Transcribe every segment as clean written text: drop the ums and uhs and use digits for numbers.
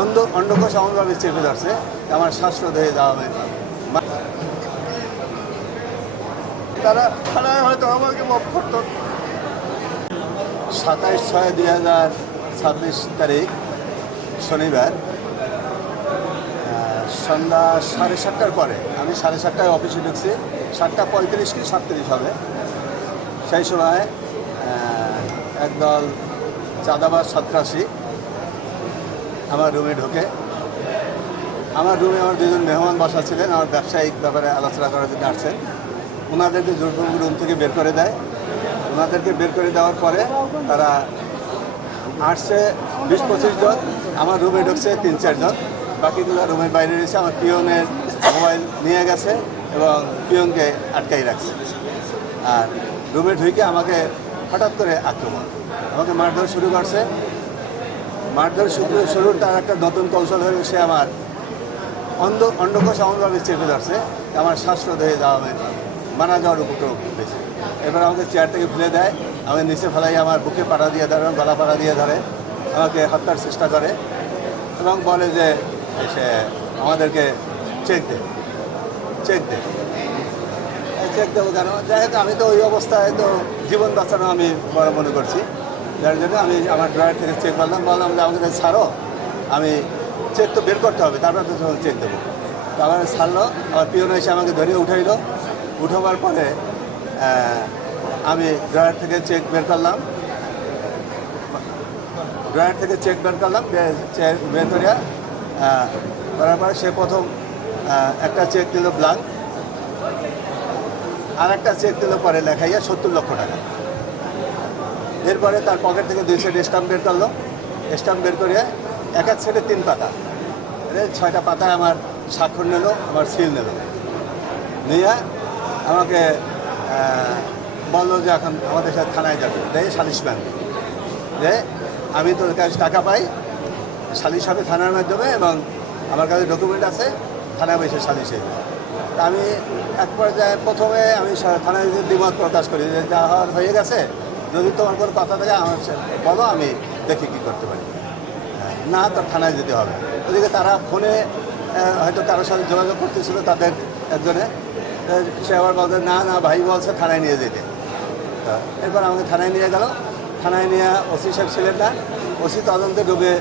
অন্ডকোষ এমনভাবে চেপে ধরছে আমার শ্বাসরোধ হয়ে যাওয়া হয়। তারা থানায় হয়তো আমাকে মাফ করত। 27/6/2026 তারিখ শনিবার সন্ধ্যা 7:30টার পরে আমি 7:30টায় অফিসে ঢুকছি। 7:35 কি 7:30 হবে। সেই সময় একদল চাঁদাবাজ সন্ত্রাসী আমার রুমে ঢোকে। আমার রুমে আমার দুজন মেহমান বসা ছিলেন, আমার ব্যবসায়িক ব্যাপারে আলোচনা করার জন্য আসছেন। ওনাদেরকে জোরপূর্বক রুম থেকে বের করে দেয়। ওনাদেরকে বের করে দেওয়ার পরে তারা আসছে 20-25 জন, আমার রুমে ঢুকছে 3-4 জন, বাকিগুলো রুমের বাইরে রয়েছে। আমার পিয়নের মোবাইল নিয়ে গেছে এবং পিয়নকে আটকাই রাখছে। আর রুমে ঢুকে আমাকে হঠাৎ করে আক্রমণ, আমাকে মারধর শুরু করছে। মারধর শুরুর তার একটা নতুন কৌশল হয়ে সে আমার অন্ডকোষ এমনভাবে চেপে ধরছে আমার শ্বাসরোধ হয়ে যাওয়া মারা যাওয়ার উপক্রম হয়েছে। এবার আমাকে চেয়ার থেকে ফেলে দেয়, আমাকে নিচে ফেলাই আমার বুকে পাড়া দিয়ে ধরে, গলা পাড়া দিয়ে ধরে, আমাকে হত্যার চেষ্টা করে এবং বলে যে সে আমাদেরকে চেক দেবো কেন। যাই হোক, আমি তো ওই অবস্থায় তো জীবন বাঁচানো আমি বড় মনে করছি, যার জন্য আমি আমার ড্রয়ার থেকে চেক বললাম যে আমাকে ছাড়ো, আমি চেক তো বের করতে হবে, তারপর তো চেক দেবো। তো আমার ছাড়লো, আমার পিয়ন এসে আমাকে ধরিয়ে উঠাবার পরে আমি ড্রয়ার থেকে চেক বের করলাম, বের করিয়া করার পরে সে প্রথম একটা চেক দিল ব্ল্যাঙ্ক, আর একটা চেক দিল পরে লেখাইয়া 70 লক্ষ টাকা। এরপরে তার পকেট থেকে 2 সেট স্টাম্প বের করলো, স্টাম্প বের করিয়া এক সেটে 3 পাতা, 6টা পাতায় আমার স্বাক্ষর নিল, আমার সিল নিয়ে আমাকে বললো যে এখন আমাদের সাথে থানায় যাবে, সালিশ ব্যাংক যে আমি তোর কাছে টাকা পাই, সালিশ হবে থানার মাধ্যমে এবং আমার কাছে ডকুমেন্ট আছে, থানায় বসে সালিশ হয়ে। তা আমি এক পর্যায়ে প্রথমে আমি থানায় দ্বিমত প্রকাশ করি যে যা হয়ে গেছে, যদি তোমার কোনো কথা থাকে আমার বলো, আমি দেখি কী করতে পারি। না, তার থানায় যেতে হবে। ওদিকে তারা ফোনে হয়তো কারোর সাথে যোগাযোগ করতেছিল, তাদের একজনে, সে আবার বলতে না ভাই বলছে থানায় নিয়ে যেতে। এরপর আমাকে থানায় নিয়ে গেল। থানায় নিয়ে ওসি সাহেব ছিলেন না, ওসি তদন্তে ডুবে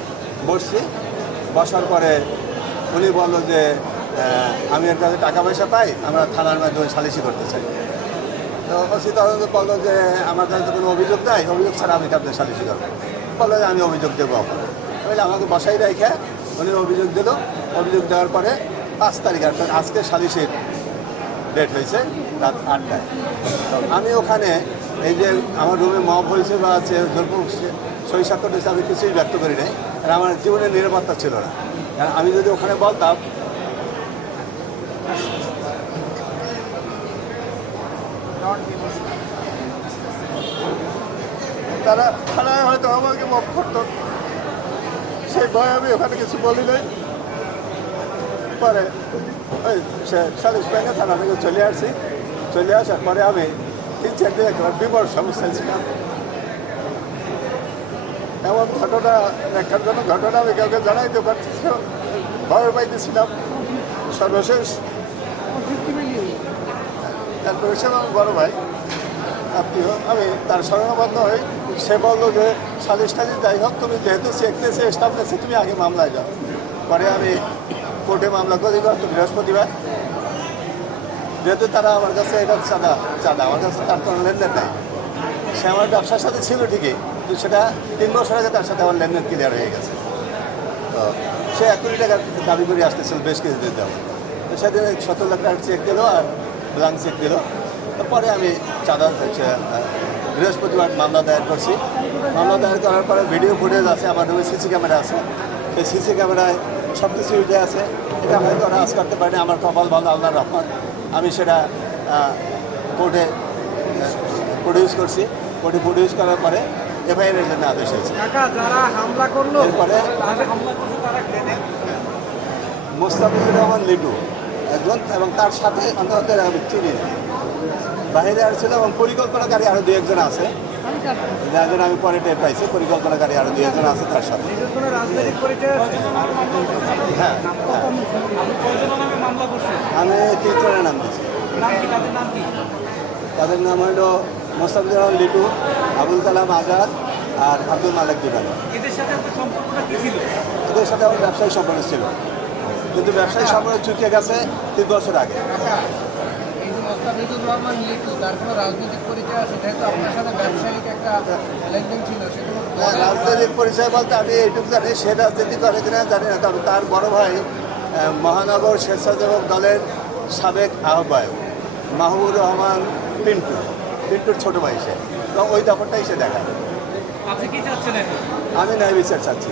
বসার পরে উনি বলল যে আমি এর কাছে টাকা পয়সা পাই, আমরা থানার মাধ্যমে সালিশি করতে চাই। তো ওসি তদন্ত বললো যে আমার কাছে তো কোনো অভিযোগ নাই, অভিযোগ ছাড়া আমি কাউকে সালিশি করবো। বললো যে আমি অভিযোগ দেবো আপনার। তাহলে আমাকে বসাই রেখে উনি অভিযোগ দিল। অভিযোগ দেওয়ার পরে 5 তারিখ, অর্থাৎ আজকে সালিশির ডেট হয়েছে রাত 8টায়। আমি ওখানে এই যে আমার রুমে মব হয়েছে বা আছে সই স্বাক্ষর হয়েছে, আমি কিছুই ব্যক্ত করি নাই। আর আমার জীবনের নিরাপত্তা ছিল না, কারণ আমি যদি ওখানে বলতাম তারা থানায় হয়তো আমাকে মাফ করত, সেই ভয় আমি ওখানে কিছু বলি নাই। পরে ওই সালিশ ব্যাংকে থানা থেকে চলে আসার পরে আমি 3-4 দিন একবার বিপদ সমস্যায় ছিলাম। এমন ঘটনা দেখার জন্য আমি কাউকে জানাইতে পারছিলাম, ভয় পাইতেছিলাম। সর্বশেষ তারপরে সে আমার বড় ভাই আত্মীয়, আমি তার শরণাবদ্ধ হই। সে বললো যে সালিশ যাই হোক, তুমি যেহেতু চেক নিয়েছে, স্টাফ নিয়েছে, তুমি আগে মামলায় যাও। পরে আমি কোর্টে মামলা করি গত বৃহস্পতিবার। যেহেতু তারা আমার কাছে এটা চাঁদা আমার কাছে তার কোনো লেনদেন নেই। সে আমার ব্যবসার সাথে ছিল ঠিকই, কিন্তু সেটা 3 বছর আগে তার সাথে আমার লেনদেন ক্লিয়ার হয়ে গেছে। তো সে 1 কোটি টাকা দাবি করে আসতেছিল বেশ কিছুদিন যাবো। তো সেদিন 70 লাখ টাকার চেক দিল আর ব্ল্যাঙ্ক চেক দিল। তারপরে আমি চাঁদা বৃহস্পতিবার মামলা দায়ের করছি। মামলা দায়ের করার পরে ভিডিও ফুটেজ আছে, আমার রুমে সিসি ক্যামেরা আছে। সেই সিসি ক্যামেরায় সব কিছু উঠে আছে। এটা হয়তো ওরা আজ করতে পারেনি, আমার কপাল ভালো, আল্লাহর রহমত। আমি সেটা কোর্টে প্রডিউস করছি। কোর্টে প্রডিউস করার পরে এফআইআরের জন্য আদেশ হয়েছে। এরপরে মোস্তাফিজুর রহমান লিটু একজন, এবং তার সাথে অন্তত আমি চিনি না, বাইরে আসছিল এবং পরিকল্পনাকারী আরও 2-1 জন আছে। যার জন্য আমি পরে টের পাইছি পরিকল্পনাকারী আরো 2 একজন আছে তার সাথে। কোনো রাজনৈতিক পরিচয় আছে? হ্যাঁ, আমি 3 জনের নাম দিচ্ছি। তাদের নাম হলো মোস্তাফিজুর লিটু, আবুল কালাম আজাদ আর আব্দুল মালিক দুলাল। এদের সাথে আপনার সম্পর্কটা কি ছিল? এদের সাথে আমার ব্যবসায়ী সম্পর্ক ছিল, কিন্তু ব্যবসায়ী সম্পর্ক চুকে গেছে 3 বছর আগে। এই যে মোস্তাফিজুর রহমান লিটু, তার কোনো রাজনৈতিক পরিচয় আছে? যেহেতু আপনার সাথে ব্যবসায়িক একটা লেনদেন ছিল, সেগুলো রাজনৈতিক পরিচয় বলতে আমি এইটুকু জানি, সে রাজনীতি করে কিনা জানি না, কারণ তার বড় ভাই মহানগর স্বেচ্ছাসেবক দলের সাবেক আহ্বায়ক মাহবুবুর রহমান পিন্টুর ছোট ভাই সে, তো ওই ব্যাপারটাই সে দেখায়। আপনি কি চাচ্ছেন এখন? আমি ন্যায় বিচার চাচ্ছি,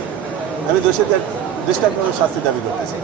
আমি দোষীদের দৃষ্টান্তমূলক শাস্তি দাবি করতেছি।